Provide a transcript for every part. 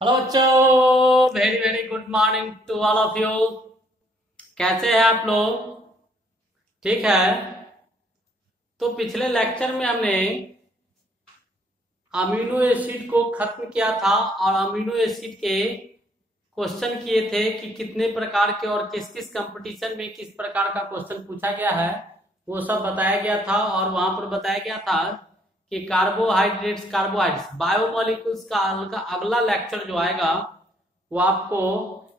Hello बच्चों, very very good morning to all of you. कैसे हैं आप लोग? ठीक है। तो पिछले लेक्चर में हमने अमीनो एसिड को खत्म किया था और अमीनो एसिड के क्वेश्चन किए थे कि कितने प्रकार के और किस किस कंपटीशन में किस प्रकार का क्वेश्चन पूछा गया है, वो सब बताया गया था। और वहां पर बताया गया था कि कार्बोहाइड्रेट्स बायोमोलिक्यूल्स का अगला लेक्चर जो आएगा वो आपको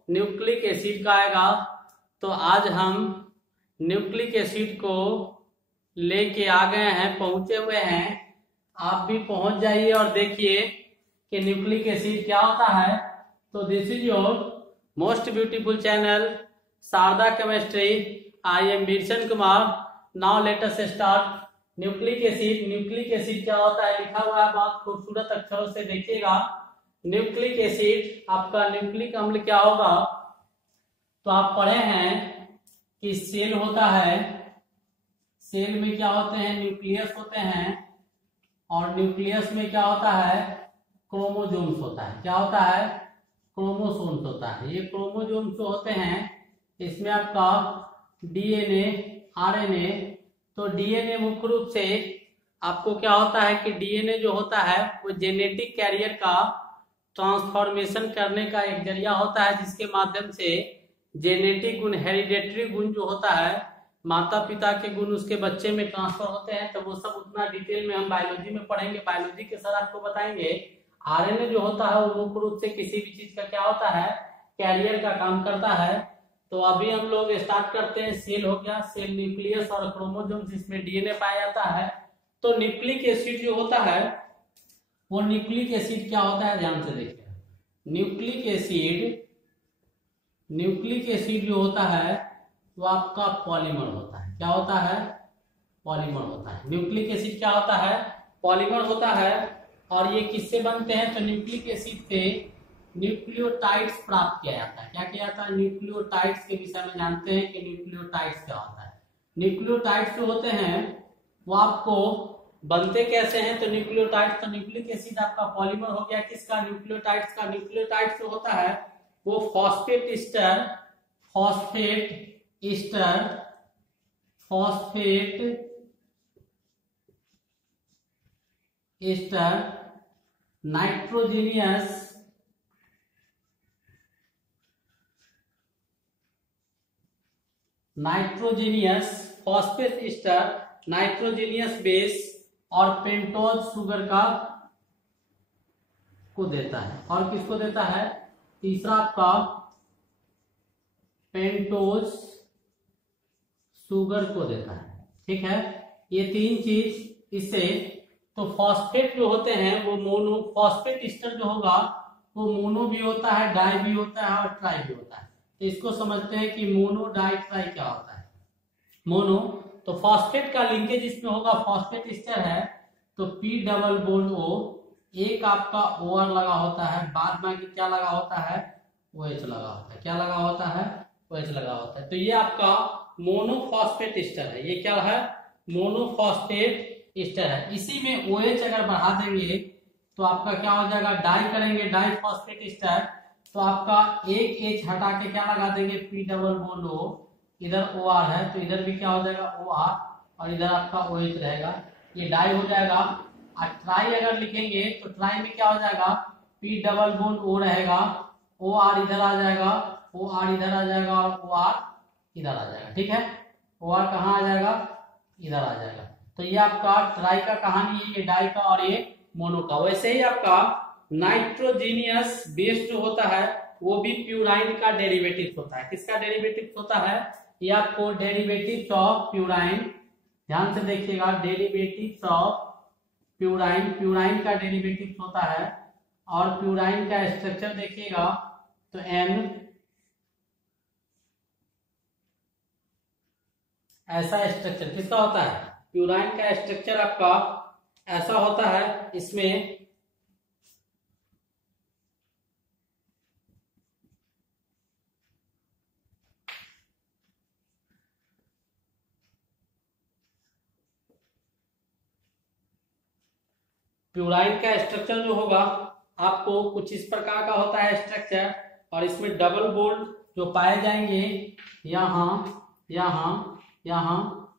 न्यूक्लिक एसिड का आएगा। तो आज हम न्यूक्लिक एसिड को लेके आ गए हैं, पहुंचे हुए हैं। आप भी पहुंच जाइए और देखिए कि न्यूक्लिक एसिड क्या होता है। तो this is your most beautiful channel Sharda chemistry. I am Birsan Kumar. Now let us start. Nucleic acid क्या होता है लिखा हुआ है, बहुत खूबसूरत अक्षरों से देखिएगा। न्यूक्लिक एसिड आपका न्यूक्लिक अम्ल क्या होगा? तो आप पढ़े हैं कि सेल होता है, सेल में क्या होते हैं? न्यूक्लियस होते हैं। और न्यूक्लियस में क्या होता है? क्रोमोसोम्स होता है। क्या होता है? क्रोमोसोम्स होता है। ये क्रोमोसोम्स जो होते हैं इसमें आपका डीएनए, आरएनए। तो डीएनए मुख्य रूप से आपको क्या होता है कि डीएनए जो होता है वो जेनेटिक कैरियर का ट्रांसफॉर्मेशन करने का एक जरिया होता है, जिसके माध्यम से जेनेटिक गुण, हेरिडेटरी गुण जो होता है, माता पिता के गुण उसके बच्चे में ट्रांसफर होते हैं। तो वो सब उतना डिटेल में हम बायोलॉजी में पढ़ेंगे, बायोलॉजी के सर आपको बताएंगे। आरएनए जो होता है वो मुख्य रूप से किसी भी चीज का क्या होता है? कैरियर का काम करता है। तो अभी हम लोग स्टार्ट करते हैं। सेल हो गया, सेल न्यूक्लियस और क्रोमोसोम्स, जिसमें डीएनए पाया जाता है। तो न्यूक्लिक एसिड जो होता है वो न्यूक्लिक एसिड क्या होता है, ध्यान से देखिए। न्यूक्लिक एसिड जो होता है वो आपका पॉलीमर होता है। क्या होता है? पॉलीमर होता है। न्यूक्लिक एसिड क्या होता है? पॉलीमर होता है। और ये किससे बनते हैं? तो न्यूक्लिक एसिड से न्यूक्लियोटाइड्स प्राप्त किया जाता है। क्या किया जाता है? न्यूक्लियोटाइड्स के विषय में जानते हैं कि न्यूक्लियोटाइड्स क्या होता है। न्यूक्लियोटाइड्स जो होते हैं वो आपको बनते कैसे हैं? तो न्यूक्लियोटाइड्स, तो न्यूक्लिक एसिड आपका पॉलीमर हो गया किसका? न्यूक्लियोटाइड्स का। न्यूक्लियोटाइड्स जो होता है वो phosphate Easter nitrogenous phosphate Easter nitrogenous base और पेंटोज शुगर का को देता है। और किसको देता है? तीसरा आपका पेंटोज शुगर को देता है। ठीक है, ये तीन चीज इससे। तो फॉस्फेट जो होते हैं वो मोनो, फॉस्फेट ईस्टर जो होगा वो मोनो भी होता है, डाई भी होता है और ट्राई भी होता है। तो इसको समझते हैं कि मोनो डाई ट्राई क्या होता है। मोनो, तो फॉस्फेट का लिंकेज इसमें होगा, फॉस्फेट ईस्टर है तो पी डबल बॉन्ड ओ, एक आपका ओ आर लगा होता है, बाद में क्या लगा होता है? ओ एच लगा होता है। क्या लगा होता है? ओ एच लगा होता है। तो ये आपका मोनोफॉस्फेट ईस्टर है। ये क्या है? मोनोफॉस्फेट ईस्टर है। इसी में OH अगर बढ़ा देंगे तो आपका क्या हो जाएगा? डाई करेंगे, डाई फॉस्फेट ईस्टर। तो आपका एक H हटा के क्या लगा देंगे? P double bond O। इधर OR है तो इधर भी क्या हो जाएगा? OR। और इधर आपका OH रहेगा, ये डाई हो जाएगा। और ट्राई अगर लिखेंगे तो ट्राई में क्या हो जाएगा? पी डबल बॉन्ड O रहेगा, OR इधर आ जाएगा, OR इधर आ जाएगा और OR इधर आ जाएगा। ठीक है, OR कहाँ आ जाएगा? इधर आ जाएगा। तो ये आपका ट्राई का कहानी है, ये डाई का और ये मोनो का। वैसे ही आपका नाइट्रोजीनियस बेस जो होता है वो भी प्यूराइन का डेरिवेटिव होता है। किसका डेरिवेटिव होता है? ये आपको डेरिवेटिव ऑफ प्यूराइन, ध्यान से देखिएगा, डेरिवेटिव ऑफ प्यूराइन, प्यूराइन का डेरिवेटिव होता है। और प्यूराइन का स्ट्रक्चर देखिएगा तो N, ऐसा स्ट्रक्चर किसका होता है? प्यूराइन का स्ट्रक्चर आपका ऐसा होता है। इसमें प्यूराइन का स्ट्रक्चर जो होगा आपको कुछ इस प्रकार का होता है स्ट्रक्चर, और इसमें डबल बॉन्ड जो पाए जाएंगे यहाँ, यहाँ, यहाँ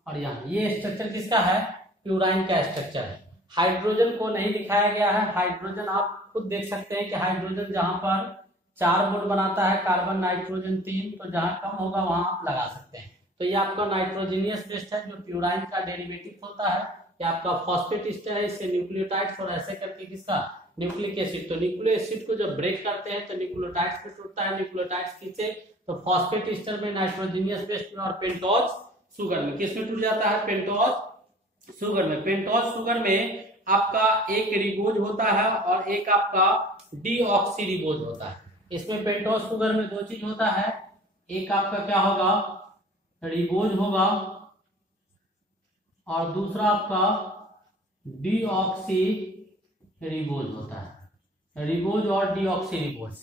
और यहाँ। ये स्ट्रक्चर किसका है? प्यूराइन का स्ट्रक्चर है। हाइड्रोजन को नहीं दिखाया गया है। हाइड्रोजन आप खुद देख सकते हैं कि हाइड्रोजन जहां पर 4 बॉन्ड बनाता है, कार्बन नाइट्रोजन 3, तो जहां कम होगा वहां आप लगा सकते हैं। तो ये आपका नाइट्रोजीनियस बेस्ड है जो प्यूराइन का डेरिवेटिव होता है। ये आपका फॉस्फेट एस्टर है, इससे न्यूक्लियोटाइड्स और ऐसे करके किसका न्यूक्लिक एसिड। तो न्यूक्लिक एसिड को जब ब्रेक करते हैं तो न्यूक्लियोटाइड्स में टूटता है। न्यूक्लियोटाइड्स किससे? तो फॉस्फेट एस्टर में, नाइट्रोजीनियस बेस्ड में और पेंटोज शुगर में। किसमें टूट जाता है? पेंटोज शुगर में। पेंटोज शुगर में आपका एक रिबोज होता है और एक आपका डीऑक्सी रिबोज होता है। इसमें पेंटोज शुगर में 2 चीज होता है, एक आपका क्या होगा? रिबोज होगा, और दूसरा आपका डीऑक्सी रिबोज होता है। रिबोज और डीऑक्सी रिबोज।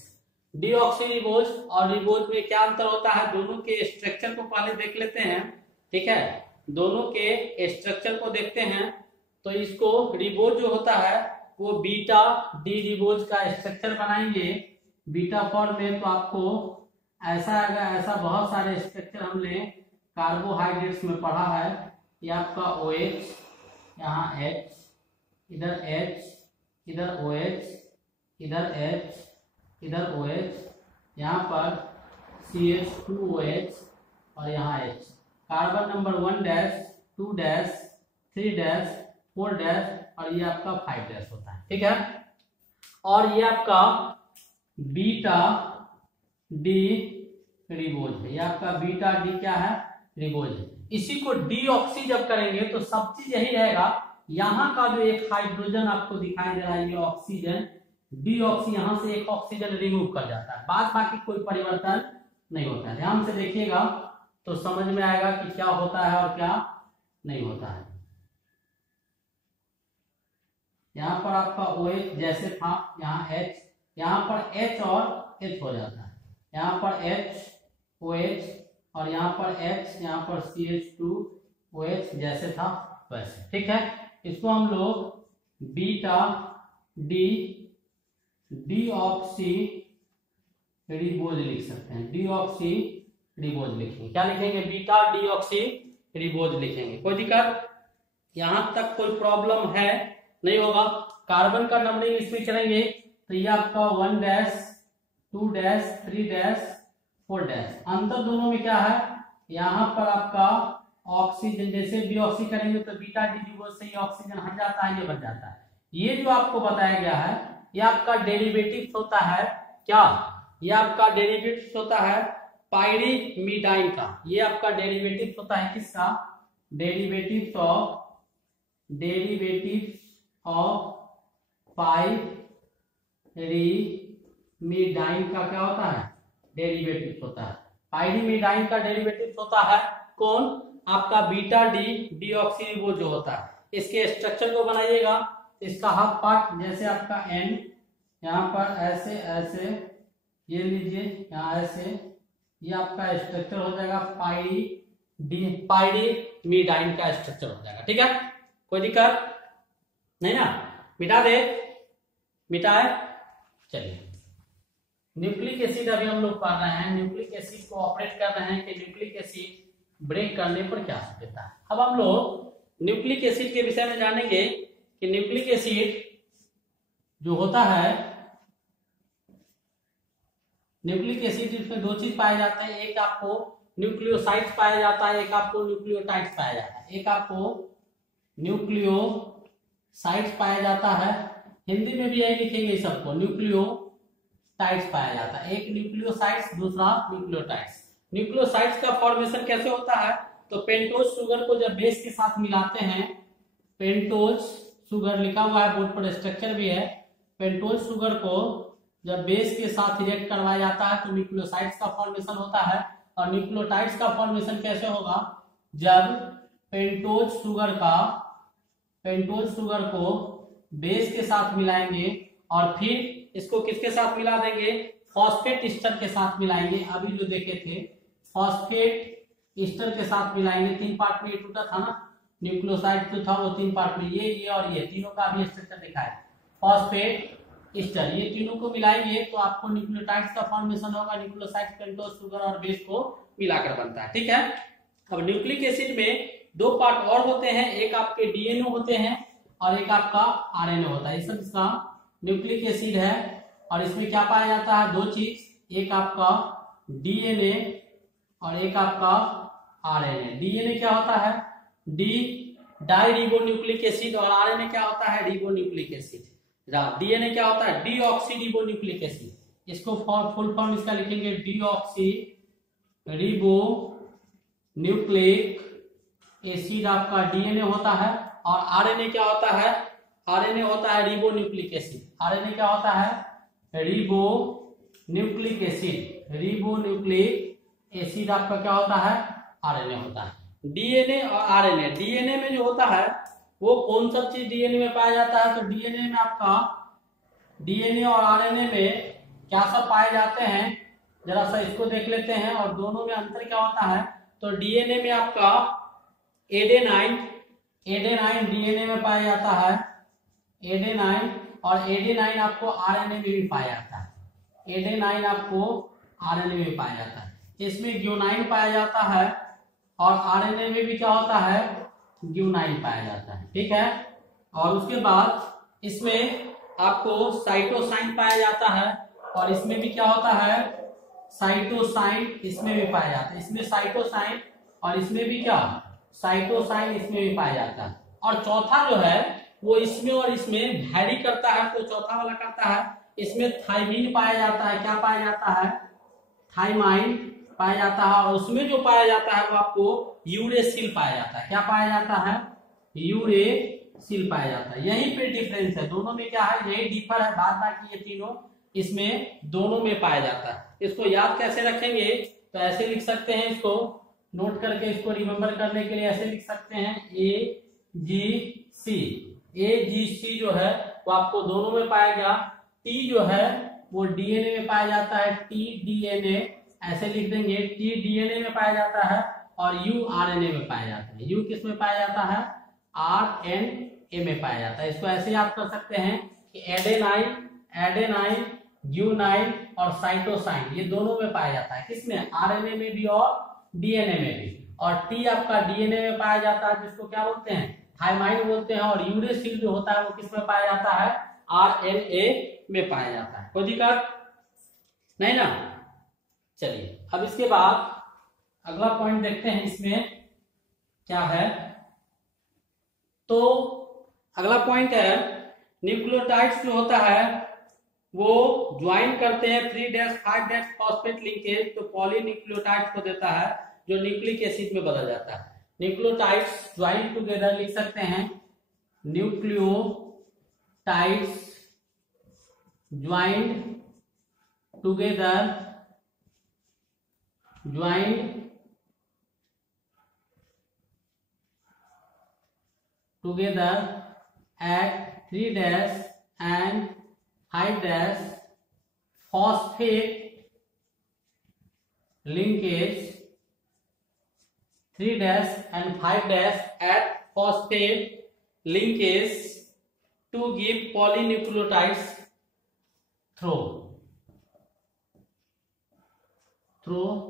डीऑक्सी रिबोज और रिबोज में क्या अंतर होता है? दोनों के स्ट्रक्चर को पहले देख लेते हैं, ठीक है। दोनों के स्ट्रक्चर को देखते हैं। तो इसको रिबोज जो होता है वो बीटा डी रिबोज का स्ट्रक्चर बनाएंगे बीटा फॉर्म में। तो आपको ऐसा आएगा, ऐसा बहुत सारे स्ट्रक्चर हमने कार्बोहाइड्रेट्स में पढ़ा है। ये आपका OH, यहाँ H, इधर H, इधर OH, इधर H, इधर OH, यहाँ पर CH2OH और यहाँ H। Carbon number 1 dash, 2 dash, 3 dash, 4 dash और ये आपका 5 डैश होता है, ठीक है। और ये आपका बीटा डी रिबोज है। ये आपका बीटा डी क्या है? रिबोज है। इसी को डीऑक्सी जब करेंगे तो सब चीज यही रहेगा। यहाँ का जो एक हाइड्रोजन आपको दिखाई दे रहा है, ये ऑक्सीजन, डीऑक्सी, यहाँ से एक ऑक्सीजन रिमूव कर जाता है, बाद बाकी कोई परिवर्तन नहीं होता है। ध्यान से देखिएगा तो समझ में आएगा कि क्या होता है और क्या नहीं होता है। यहाँ पर आपका OH जैसे था, यहाँ H, यहाँ पर H और H हो जाता है। यहाँ पर H OH और यहाँ पर H, यहाँ पर CH2OH जैसे था वैसे, ठीक है। इसको हम लोग बीटा डी डीऑक्सी रिबोज लिख सकते हैं। डीऑक्सी रिबोज लिखेंगे, क्या लिखेंगे? बीटा डीऑक्सी रिबोज लिखेंगे। कोई दिक्कत? यहां तक कोई प्रॉब्लम है? नहीं होगा। कार्बन का नंबरिंग इसमें करेंगे तो ये आपका 1 डैश, 2 डैश, 3 डैश, 4 डैश। अंतर दोनों में क्या है? यहाँ पर आपका ऑक्सीजन, जैसे डीऑक्सी करेंगे तो बीटा डी रिबोज से ये ऑक्सीजन हट जाता है, ये बच जाता है। ये जो आपको बताया गया है ये आपका डेरिवेटिव होता है। क्या? ये आपका डेरिवेटिव होता है पाइरीमिडाइन का। ये आपका डेरिवेटिव होता है किसका? डेरिवेटिव ऑफ पाइरीमिडाइन का क्या होता है? डेरिवेटिव होता है। पाइरीमिडाइन का डेरिवेटिव होता है कौन? आपका बीटा डी डीऑक्सी रिबोज जो होता है। इसके स्ट्रक्चर को बनाइएगा। इसका हाफ पार्ट जैसे आपका N, यहाँ पर ऐसे ऐसे, ये लीजिए यहाँ ऐसे, ये आपका स्ट्रक्चर हो जाएगा पाइरीमिडाइन का स्ट्रक्चर हो जाएगा, ठीक है। कोई दिक्कत नहीं ना? मिटा दे, मिटाए। चलिए, न्यूक्लिक एसिड अभी हम लोग पढ़ रहे हैं। न्यूक्लिक एसिड को ऑपरेट कर रहे हैं कि न्यूक्लिक एसिड ब्रेक करने पर क्या देता है। अब हम लोग न्यूक्लिक एसिड के विषय में जानेंगे कि न्यूक्लिक एसिड जो होता है, न्यूक्लिक एसिड इसमें 2 चीज पाए जाते हैं। एक आपको न्यूक्लियोसाइड्स पाया जाता है, एक आपको न्यूक्लियोटाइड्स पाया जाता है। एक आपको न्यूक्लियोसाइड्स पाया जाता है, हिंदी में भी यही लिखेंगे सबको, न्यूक्लियोटाइड्स पाया जाता है। एक न्यूक्लियोसाइड्स, दूसरा न्यूक्लियोटाइड्स। न्यूक्लियोसाइड्स का फॉर्मेशन कैसे होता है? तो पेंटोज शुगर को जब बेस के साथ मिलाते हैं, पेंटोज शुगर लिखा हुआ है बोर्ड पर, स्ट्रक्चर भी है। पेंटोज शुगर को जब बेस के साथ रिएक्ट करवाया जाता है तो न्यूक्लियोसाइड्स का फॉर्मेशन होता है। और न्यूक्लियोटाइड्स का फॉर्मेशन कैसे होगा? जब पेंटोज शुगर को बेस के साथ मिलाएंगे और फिर इसको किसके साथ मिला देंगे? फॉस्फेट ईस्टर के साथ मिलाएंगे। अभी जो देखे थे फॉस्फेट ईस्टर के साथ मिलाएंगे। 3 पार्ट में ये टूटा था ना, न्यूक्लियोसाइड जो था वो 3 पार्ट में, ये और ये तीनों का भी स्ट्रक्चर दिखा है। फॉस्फेट ईस्टर, ये तीनों को मिलाएंगे तो आपको न्यूक्लियोटाइड्स का फॉर्मेशन होगा। न्यूक्लियोसाइड पेंटोज शुगर और बेस को मिलाकर बनता है, ठीक है। अब न्यूक्लिक एसिड में दो पार्ट और होते हैं, एक आपके डीएनए होते हैं और एक आपका आरएनए होता है। ये सब इसका न्यूक्लिक एसिड है और इसमें क्या पाया जाता है, दो चीज, एक आपका डीएनए और एक आपका आरएनए। डीएनए क्या होता है, डाई रिबोन्यूक्लिक एसिड, और आरएनए क्या होता है, रिबोन्यूक्लिक एसिड। डीएनए क्या होता है, डीऑक्सी रिबोन्यूक्लिक एसिड। इसको फुल फॉर्म इसका लिखेंगे डीऑक्सी रिबो न्यूक्लिक एसिड आपका डीएनए होता है। और आरएनए क्या होता है, आरएनए होता है रिबोन्यूक्लिक एसिड। आरएनए क्या होता है, रिबोन्यूक्लिक एसिड। रिबोन्यूक्लिक एसिड आपका क्या होता है, आरएनए होता है। डीएनए और आरएनए, डीएनए में जो होता है वो कौन सा चीज डीएनए में पाया जाता है, तो डीएनए में आपका, डीएनए और आरएनए में क्या सब पाए जाते हैं, जरा सा इसको देख लेते हैं और दोनों में अंतर क्या होता है। तो डीएनए में आपका एडेनाइन, एडेनाइन डीएनए में पाया जाता है, एडेनाइन, और एडेनाइन आपको आरएनए में भी पाया जाता है। एडेनाइन आपको आरएनए में पाया जाता है। इसमें ग्यूनाइन पाया जाता है और आरएनए में भी क्या होता है, ग्यूनाइन पाया जाता है, ठीक है। और उसके बाद इसमें आपको साइटोसाइन पाया जाता है और इसमें भी क्या होता है, साइटोसाइन इसमें भी पाया जाता है। इसमें साइटोसाइन और इसमें भी क्या, साइटोसाइन इसमें भी पाया जाता है। और चौथा जो है वो इसमें और इसमें वैरी करता है, तो चौथा वाला करता है, इसमें थाइमीन पाया जाता है। क्या पाया जाता है, थाइमाइन पाया जाता है। और उसमें जो पाया जाता है वो आपको यूरेसिल पाया जाता है। क्या पाया जाता है, यूरेसिल पाया जाता है। यहीं पे डिफरेंस है, दोनों में क्या है, यही डिफर है, बाद बाकी ये तीनों इसमें दोनों में पाया जाता है। इसको याद कैसे रखेंगे, तो ऐसे लिख सकते हैं, इसको नोट करके इसको रिमेम्बर करने के लिए ऐसे लिख सकते हैं, ए जी सी। ए जी सी जो है वो आपको दोनों में पाया गया। टी जो है वो डीएनए में पाया जाता है, टी डीएनए ऐसे लिख देंगे, टी डीएनए में पाया जाता है और यू आरएनए में पाया जाता है। यू किस में पाया जाता है, आरएनए में पाया जाता है। इसको ऐसे याद कर सकते हैं कि एडेनाइन, एडेनाइन, ग्यूनाइन और साइटोसाइन ये दोनों में पाया जाता है। किसमें, आरएनए में भी और डीएनए में भी। और टी आपका डीएनए में पाया जाता है, जिसको क्या बोलते हैं, थाइमाइन बोलते हैं। और यूरेसिल जो होता है वो किसमें पाया जाता है, आरएनए में पाया जाता है। कोई दिक्कत नहीं ना। चलिए अब इसके बाद अगला पॉइंट देखते हैं इसमें क्या है। तो अगला पॉइंट है, न्यूक्लियोटाइड्स जो होता है वो ज्वाइन करते हैं 3-5' फॉस्फेट लिंकेज, तो पॉलीन्यूक्लियोटाइड्स को देता है जो न्यूक्लिक एसिड में बदल जाता है। न्यूक्लियोटाइड्स ज्वाइन टुगेदर लिख सकते हैं, nucleotides join together, join together at 3' and 5' phosphate linkage, 3' and 5' at phosphate linkage to give polynucleotides through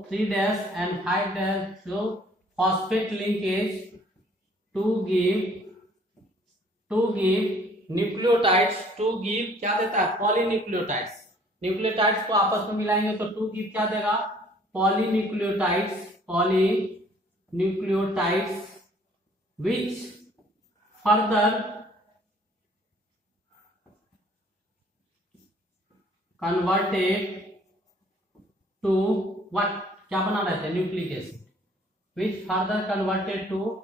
3' and 5' through phosphate linkage to give nucleotides, to give क्या देता है, पॉलीन्यूक्लियोटाइड्स। न्यूक्लियोटाइड्स को आपस में मिलाएंगे तो टू गिव क्या देगा, polynucleotides, polynucleotides which further converted to what, क्या बना रहते हैं, nucleic acid, which further converted to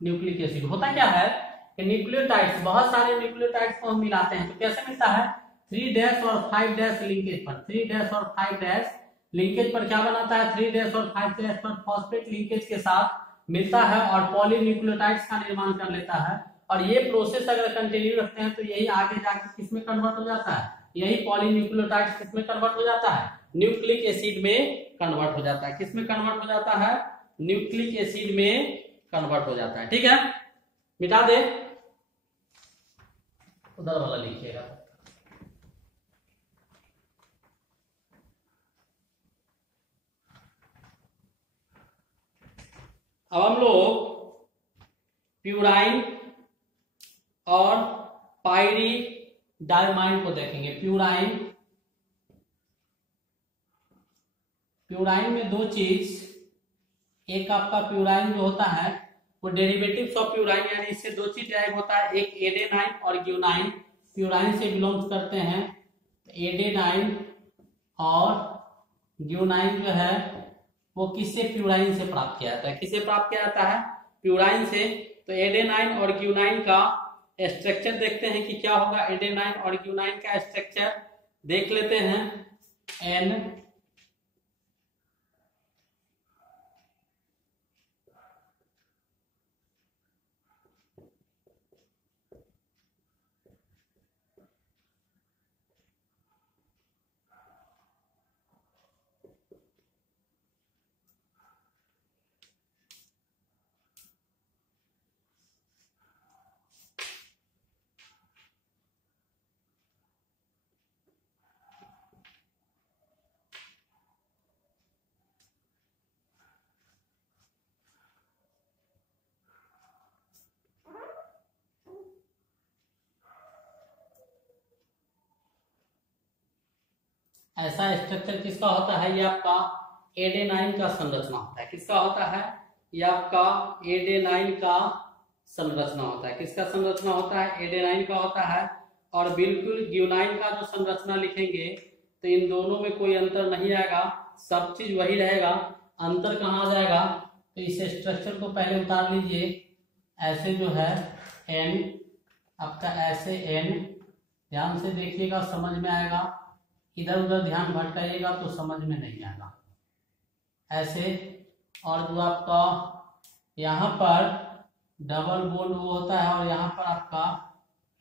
nucleic acid. होता क्या है, न्यूक्लियोटाइड्स, बहुत सारे न्यूक्लियोटाइड्स को हम मिलाते हैं तो कैसे मिलता है, 3' और 5' लिंकेज पर, 3' और 5' लिंकेज पर क्या बनाता है, 3' और 5' पर फॉस्फेट लिंकेज के साथ मिलता है और पॉलीन्यूक्लियोटाइड्स का निर्माण कर लेता है। और ये प्रोसेस अगर कंटिन्यू रखते हैं तो यही आगे जाके किसमें कन्वर्ट हो जाता है, यही पॉलीन्यूक्लियोटाइड्स किसमें कन्वर्ट हो जाता है, न्यूक्लिक एसिड में कन्वर्ट हो जाता है। किसमें कन्वर्ट हो जाता है, न्यूक्लिक एसिड में कन्वर्ट हो जाता है। ठीक है, मिटा दे, उधर वाला लिखिएगा। अब हम लोग प्यूराइन और पाइरीडाइमाइन को देखेंगे। प्यूराइन में दो चीज, एक आपका प्यूराइन जो होता है वो डेरिवेटिव्स ऑफ प्यूराइन, यानी इससे दो चीज टाइप होता है, एक एडेनाइन और ग्यूनाइन। प्यूराइन से बिलोंग्स करते हैं। एडेनाइन और ग्यूनाइन जो है वो किससे, प्यूराइन से प्राप्त किया जाता है। किससे प्राप्त किया जाता है, प्यूराइन से। तो एडेनाइन और ग्यूनाइन का स्ट्रक्चर देखते हैं कि क्या होगा। एडेनाइन और ग्यूनाइन का स्ट्रक्चर देख लेते हैं। एन ऐसा स्ट्रक्चर किसका होता है, ये आपका एडेनाइन का संरचना होता है। किसका होता है, ये आपका एडेनाइन का संरचना होता है। किसका संरचना होता है, एडेनाइन का होता है। और बिल्कुल ग्यूनाइन का जो संरचना लिखेंगे तो इन दोनों में कोई अंतर नहीं आएगा, सब चीज वही रहेगा। अंतर कहाँ आ जाएगा, तो इस स्ट्रक्चर को पहले उतार लीजिए। ऐसे जो है एन आपका, ऐसे एन, ध्यान से देखिएगा समझ में आएगा। इधर उधर ध्यान भटकाइएगा तो समझ में नहीं आएगा। ऐसे, और जो आपका यहाँ पर डबल बॉन्ड वो होता है और यहाँ पर आपका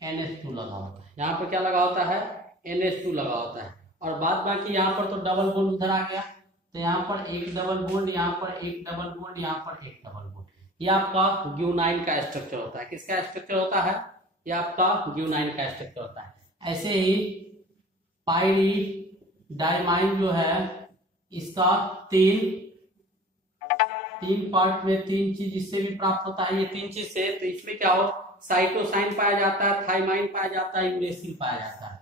NH2 लगा होता है। यहाँ पर क्या लगा होता है, NH2 लगा होता है। और बाद बाकी यहाँ पर तो डबल बॉन्ड उधर आ गया, तो यहाँ पर एक डबल बॉन्ड, यहाँ पर एक डबल बॉन्ड, यहाँ पर एक डबल बॉन्ड। ये आपका ग्यूनाइन का स्ट्रक्चर होता है। किसका स्ट्रक्चर होता है, ये आपका ग्यूनाइन का स्ट्रक्चर होता है। ऐसे ही पाइरीडाइमाइन जो है इसका तीन पार्ट में तीन चीज इससे भी प्राप्त होता है। ये तीन चीज से, तो इसमें क्या हो, साइटोसाइन पाया जाता है, थाइमाइन पाया जाता है, यूरेसिल पाया जाता है।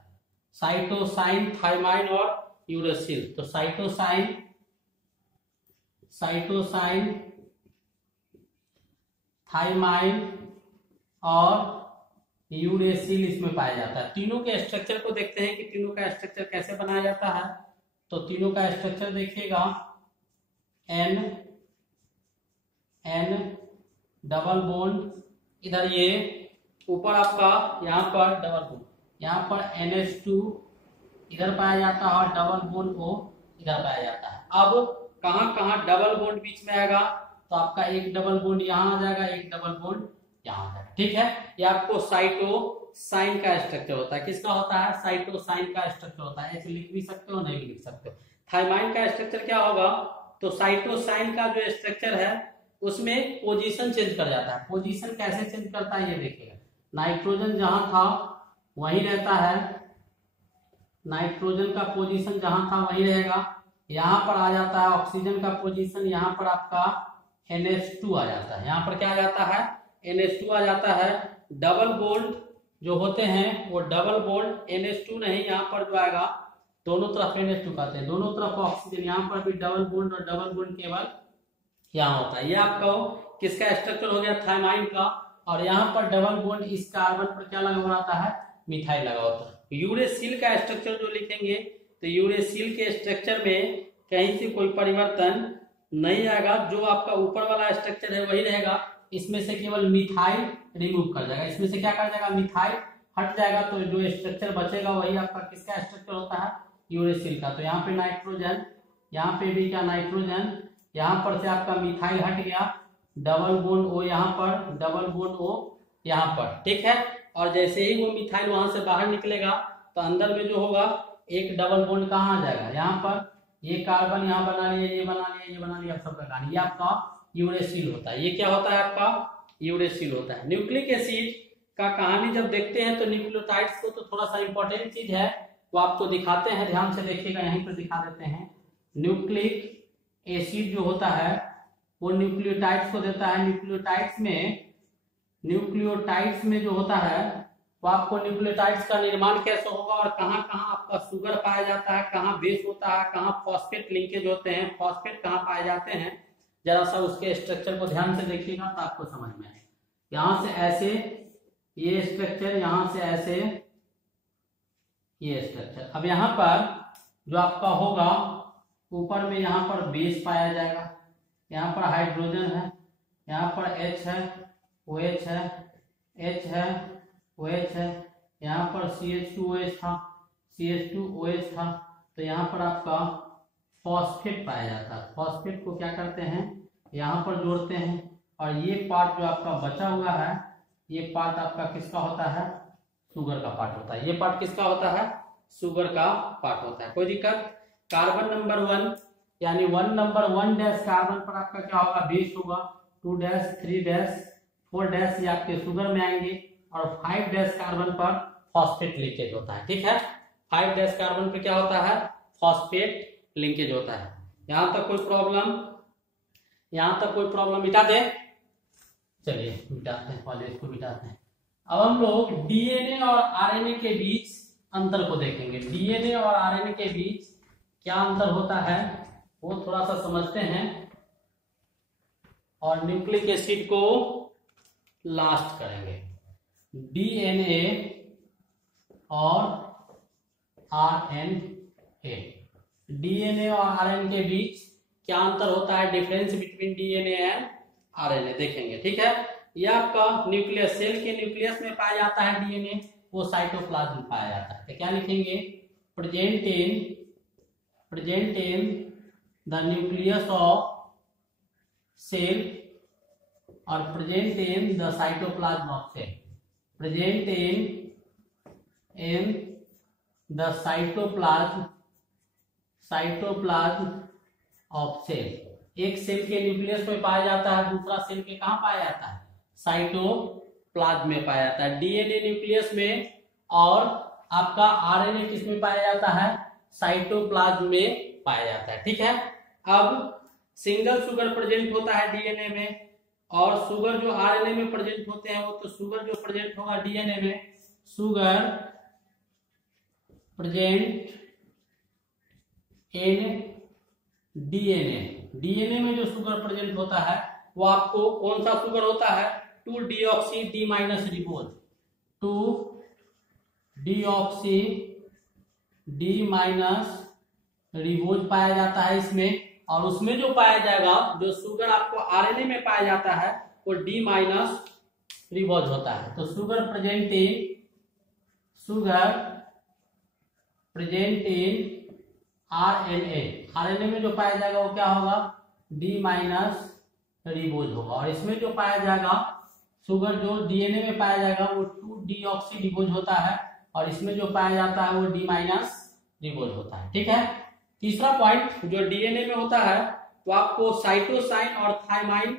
साइटोसाइन, थाइमाइन और यूरेसिल। तो साइटोसाइन, थाइमाइन और यूरेसिल इसमें पाया जाता है। तीनों के स्ट्रक्चर को देखते हैं कि तीनों का स्ट्रक्चर कैसे बनाया जाता है। तो तीनों का स्ट्रक्चर देखिएगा, एन डबल बॉन्ड, इधर ये ऊपर आपका यहाँ पर डबल बॉन्ड, यहाँ पर NH2 इधर पाया जाता है और डबल बॉन्ड O इधर पाया जाता है। अब कहाँ कहाँ डबल बॉन्ड बीच में आएगा, तो आपका एक डबल बॉन्ड यहाँ आ जाएगा, एक डबल बॉन्ड यहाँ आ जाएगा। ठीक है, ये आपको साइटोसाइन का स्ट्रक्चर होता है। किसका होता है, साइटोसाइन का स्ट्रक्चर होता है। ऐसे लिख भी सकते हो, नहीं भी लिख सकते हो। थाइमाइन का स्ट्रक्चर क्या होगा, तो साइटोसाइन का जो स्ट्रक्चर है उसमें पोजीशन चेंज कर जाता है। पोजीशन कैसे चेंज करता है ये देखिएगा। नाइट्रोजन जहां था वही रहता है, नाइट्रोजन का पोजीशन जहां था वही रहेगा। यहाँ पर आ जाता है ऑक्सीजन का पोजीशन, यहाँ पर आपका NH2 आ जाता है। यहाँ पर क्या आ जाता है, NH2 आ जाता है। डबल बॉन्ड जो होते हैं वो डबल बॉन्ड NH2 नहीं, यहाँ पर जो आएगा दोनों तरफ NH2 कहते हैं, दोनों तरफ ऑक्सीजन। यहाँ पर भी डबल बॉन्ड और डबल बॉन्ड केवल यहाँ होता है। ये आपका किसका स्ट्रक्चर हो गया, थाइमाइन का। और यहाँ पर डबल बॉन्ड इस कार्बन पर क्या लगा होता है, मिथाइल लगा होता है। यूरेसिल का स्ट्रक्चर जो लिखेंगे तो यूरेसिल के स्ट्रक्चर में कहीं से कोई परिवर्तन नहीं आएगा, जो आपका ऊपर वाला स्ट्रक्चर है वही रहेगा। इसमें से केवल मिथाइल रिमूव कर जाएगा, इसमें से क्या कर जाएगा, मिथाइल हट जाएगा। तो जो स्ट्रक्चर बचेगा वही आपका किसका स्ट्रक्चर होता है, यूरेसिल का। तो यहाँ पे नाइट्रोजन, यहाँ पे भी क्या नाइट्रोजन, यहाँ पर से आपका मिथाइल हट गया, डबल बॉन्ड O यहाँ पर, डबल बॉन्ड O यहाँ पर। ठीक है, और जैसे ही वो मिथाइल वहां से बाहर निकलेगा तो अंदर में जो होगा एक डबल बॉन्ड कहाँ आ जाएगा, यहाँ पर। ये कार्बन यहाँ बना लिया, ये बना लिया, ये बना लिया, सबका कहानी। ये आपका यूरेसिल होता है। ये क्या होता है, आपका यूरेसिल होता है। न्यूक्लिक एसिड का कहानी जब देखते हैं तो न्यूक्लियोटाइड्स को तो थोड़ा सा इंपॉर्टेंट चीज है वो आपको दिखाते हैं, ध्यान से देखिएगा, यहीं पर दिखा देते हैं। न्यूक्लिक एसिड जो होता है वो न्यूक्लियोटाइड्स को देता है। न्यूक्लियोटाइड्स में जो होता है वो आपको न्यूक्लियोटाइड्स का निर्माण कैसे होगा और कहाँ कहाँ आपका शुगर पाया जाता है, कहाँ बेस होता है, कहाँ फॉस्फेट लिंकेज होते हैं, फॉस्फेट कहाँ पाए जाते हैं, जरा सा उसके स्ट्रक्चर को ध्यान से देखिएगा तो आपको समझ में आए। यहाँ से ऐसे ये स्ट्रक्चर, यहाँ से ऐसे ये स्ट्रक्चर। अब यहाँ पर जो आपका होगा ऊपर में यहाँ पर बेस पाया जाएगा, यहाँ पर हाइड्रोजन है, यहाँ पर H है, OH है, H है, OH है, यहाँ पर CH2OH था, CH2OH था, तो यहाँ पर आपका फॉस्फेट पाया जाता है। फॉस्फेट को क्या करते हैं, यहाँ पर जोड़ते हैं, और ये पार्ट जो आपका बचा हुआ है, ये पार्ट आपका किसका होता है, शुगर का पार्ट होता है। ये पार्ट किसका होता है, शुगर का पार्ट होता है। कोई दिक्कत। कार्बन नंबर 1 यानी 1 नंबर 1 डैश कार्बन पर आपका क्या होगा, बेस होगा। 2 डैश 3 डैश 4 डैश ये आपके शुगर में आएंगे, और 5 डैश कार्बन पर फॉस्फेट लिंकेज होता है। ठीक है, 5 डैश कार्बन पर क्या होता है, फॉस्फेट लिंकेज होता है। यहां तक कोई प्रॉब्लम, यहां तक कोई प्रॉब्लम मिटा दे। चलिए मिटाते हैं, पहले इसको मिटाते हैं। अब हम लोग डीएनए और आरएनए के बीच अंतर को देखेंगे। डीएनए और आरएनए के बीच क्या अंतर होता है वो थोड़ा सा समझते हैं, और न्यूक्लिक एसिड को लास्ट करेंगे। डीएनए और आरएनए, डीएनए और आरएनए के बीच क्या अंतर होता है, difference between DNA and RNA देखेंगे। ठीक है, यह आपका न्यूक्लियस, सेल के न्यूक्लियस में पाया जाता है डीएनए, वो साइटोप्लाज्म में पाया जाता है। तो क्या लिखेंगे, present in the nucleus of cell और present in the cytoplasm of cell. Present in the cytoplasm of cell. एक सेल के न्यूक्लियस में पाया जाता है, दूसरा सेल के कहाँ पाया जाता है, साइटोप्लाज्म में पाया जाता है। डीएनए न्यूक्लियस में और आपका आरएनए किस में पाया जाता है, साइटोप्लाज्म में पाया जाता है। ठीक है, अब सिंगल शुगर प्रेजेंट होता है डीएनए में, और शुगर जो आरएनए में प्रेजेंट होते हैं, वो तो शुगर जो प्रेजेंट होगा डीएनए में, sugar present in DNA. DNA में जो शुगर प्रेजेंट होता है वो आपको कौन सा शुगर होता है, 2-डीऑक्सी D minus ribose, 2-डीऑक्सी D minus ribose पाया जाता है इसमें। और उसमें जो पाया जाएगा, जो शुगर आपको आरएनए में पाया जाता है, वो डी माइनस रिबोज होता है। तो sugar present in RNA, RNA में जो पाया जाएगा वो क्या होगा, डी माइनस रिबोज होगा। और इसमें जो पाया जाएगा शुगर जो डीएनए में पाया जाएगा वो 2-डीऑक्सी रिबोज होता है, और इसमें जो पाया जाता है वो डी माइनस रिबोज होता है। ठीक है, तीसरा पॉइंट जो डीएनए में होता है वो आपको साइटोसाइन और थायमाइन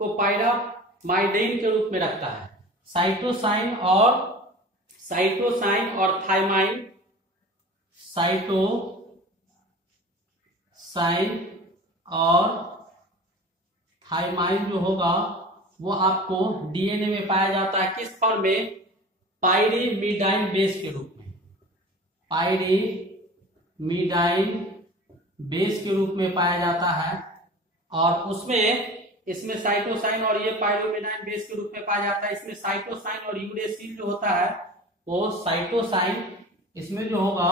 को पायरामाइडेन के रूप में रखता है। साइटोसाइन और थायमाइन, साइटोसाइन और थायमाइन जो होगा वो आपको डीएनए में पाया जाता है, किस फॉर्म में, पायरीमिडाइन बेस के रूप में। पायरीमिडाइन बेस के रूप में पाया जाता है, और इसमें साइटोसाइन और ये पायरीमिडाइन बेस के रूप में पाया जाता है। इसमें साइटोसाइन और यूरेसिल जो होता है वो साइटोसाइन, इसमें जो होगा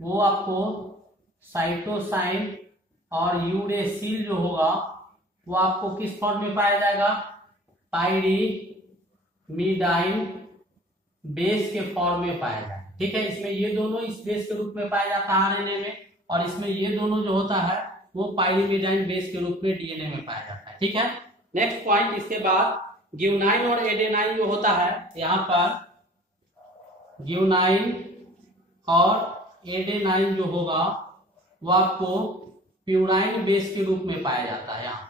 वो आपको साइटोसाइन और यूरेसिल जो होगा वो आपको किस फॉर्म में पाया जाएगा, पायरीमिडाइन बेस के फॉर्म में पाया जाएगा। ठीक है, इसमें ये दोनों इस बेस के रूप में पाया जाता है आरएनए में, और इसमें ये दोनों जो होता है वो पायरीमिडाइन बेस के रूप में डीएनए में पाया जाता है। ठीक है, नेक्स्ट पॉइंट, इसके बाद ग्यूनाइन और एडेनाइन जो होता है, यहाँ पर ग्यूनाइन और एडेनाइन जो होगा वो आपको प्यूराइन बेस के रूप में पाया जाता है, यहाँ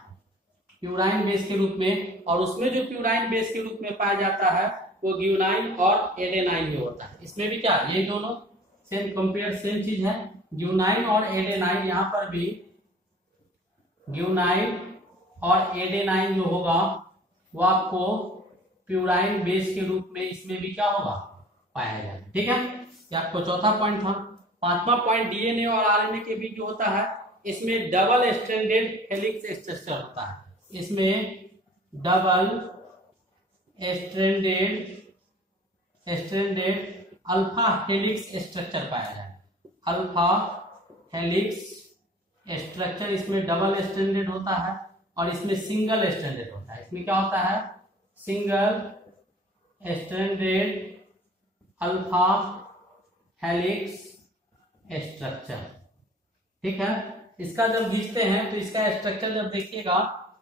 प्यूराइन बेस के रूप में। और उसमें जो प्यूराइन बेस के रूप में पाया जाता है वो ग्यूनाइन और एडेनाइन जो होता है। इसमें भी क्या, ये दोनों सेम कंपेयर सेम चीज है, ग्यूनाइन और एडेनाइन। यहाँ पर भी ग्यूनाइन और एडेनाइन जो होगा वो आपको प्यूराइन बेस के रूप में इसमें भी क्या होगा, पाया जाएगा। ठीक है, ये आपको चौथा पॉइंट था। पांचवा पॉइंट, डीएनए और आरएनए के बीच जो होता है इसमें डबल स्ट्रैंडेड हेलिक्स स्ट्रक्चर होता है। इसमें double stranded alpha helix structure पाया जाए। अल्फा हेलिक्स स्ट्रक्चर इसमें डबल स्ट्रैंडेड होता है और इसमें सिंगल स्ट्रैंडेड होता है। इसमें क्या होता है, single stranded alpha helix structure. ठीक है, इसका जब खींचते हैं तो इसका स्ट्रक्चर जब देखिएगा,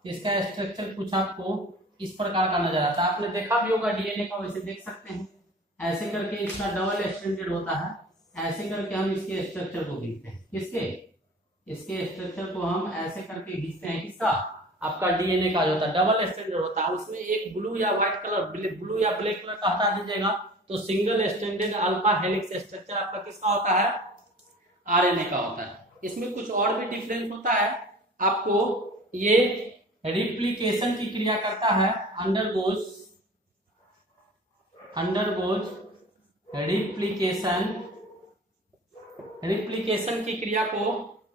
इसका स्ट्रक्चर कुछ आपको इस प्रकार का नजर आता है। आपने देखा भी होगा डीएनए का, वैसे देख सकते हैं ऐसे करके इसका डबल स्ट्रैंडेड होता है। ऐसे करके हम इसके स्ट्रक्चर को खींचते हैं। किसके, इसके स्ट्रक्चर को हम ऐसे करके खींचते हैं। किसका, आपका डीएनए का जो होता है डबल स्ट्रैंडेड होता है। उसमें एक ब्लू या व्हाइट कलर, ब्लू या ब्लैक कलर का हटा दीजिएगा तो single stranded alpha helix structure आपका किसका होता है, आरएनए का होता है। इसमें कुछ और भी डिफरेंस होता है। आपको ये रिप्लिकेशन की क्रिया करता है, अंडरगोज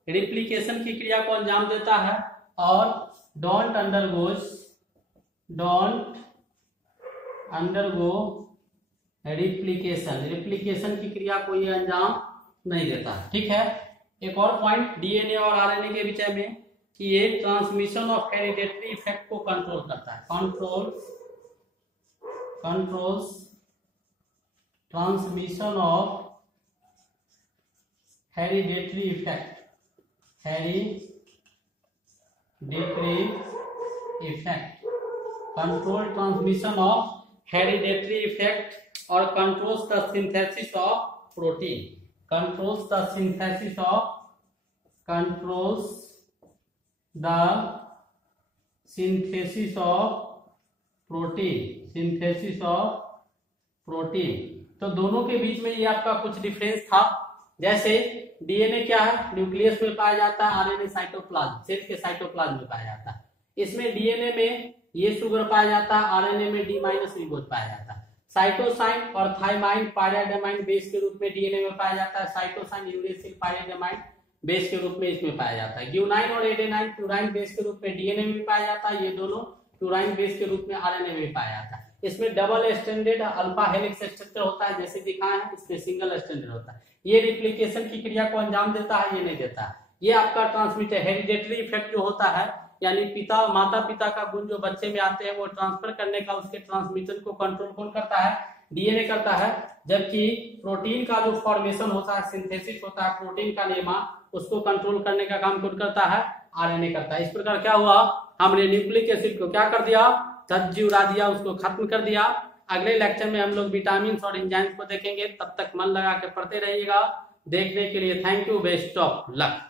रिप्लिकेशन की क्रिया को अंजाम देता है और डोंट अंडरगो रिप्लिकेशन की क्रिया को ये अंजाम नहीं देता। ठीक है, एक और पॉइंट डीएनए और आरएनए के विषय में कि ये ट्रांसमिशन ऑफ हेरिडेटरी इफेक्ट को कंट्रोल करता है। Controls transmission of hereditary effect, control transmission of hereditary effect और controls the synthesis of protein. controls the synthesis of protein. तो दोनों के बीच में ये आपका कुछ डिफरेंस था। जैसे डीएनए क्या है, न्यूक्लियस में पाया जाता है, आरएनए साइटोप्लाज्म, सेल के साइटोप्लाज्म में पाया जाता है। इसमें डीएनए में ये शुगर पाया जाता है, आरएनए में डी माइनस रिबोज पाया जाता है। साइटोसाइन और थाइमाइन पायराडामाइन बेस के रूप में डीएनए में पाया जाता है। साइटोसाइन यूरेसिल पायराडामाइन बेस के रूप में इसमें पाया जाता है। ग्यूनाइन और एडेनाइन प्यूराइन बेस के रूप में डीएनए में पाया जाता है। ये दोनों प्यूराइन बेस के रूप में आरएनए में पाया जाता है। इसमें double stranded alpha helix structure होता है, जैसे दिखाया है। इसमें सिंगल स्ट्रैंडेड होता है। ये रिप्लिकेशन की क्रिया को अंजाम देता है, ये नहीं देता है। ये आपका ट्रांसमिटर हेरिडेटरी इफेक्ट जो होता है, यानी माता पिता का गुण जो बच्चे में आते हैं वो ट्रांसफर करने का, उसके ट्रांसमिशन को कंट्रोल कौन करता है, डीएनए करता है। जबकि प्रोटीन का जो फॉर्मेशन होता है, सिंथेसिस होता है प्रोटीन का निर्माण, उसको कंट्रोल करने का काम कौन करता है, आरएनए करता है। इस प्रकार क्या हुआ, हमने न्यूक्लिक एसिड को क्या कर दिया, धज्जी उड़ा दिया, उसको खत्म कर दिया। अगले लेक्चर में हम लोग विटामिन और एंजाइम्स को देखेंगे। तब तक मन लगा के पढ़ते रहिएगा। देखने के लिए thank you, best of luck.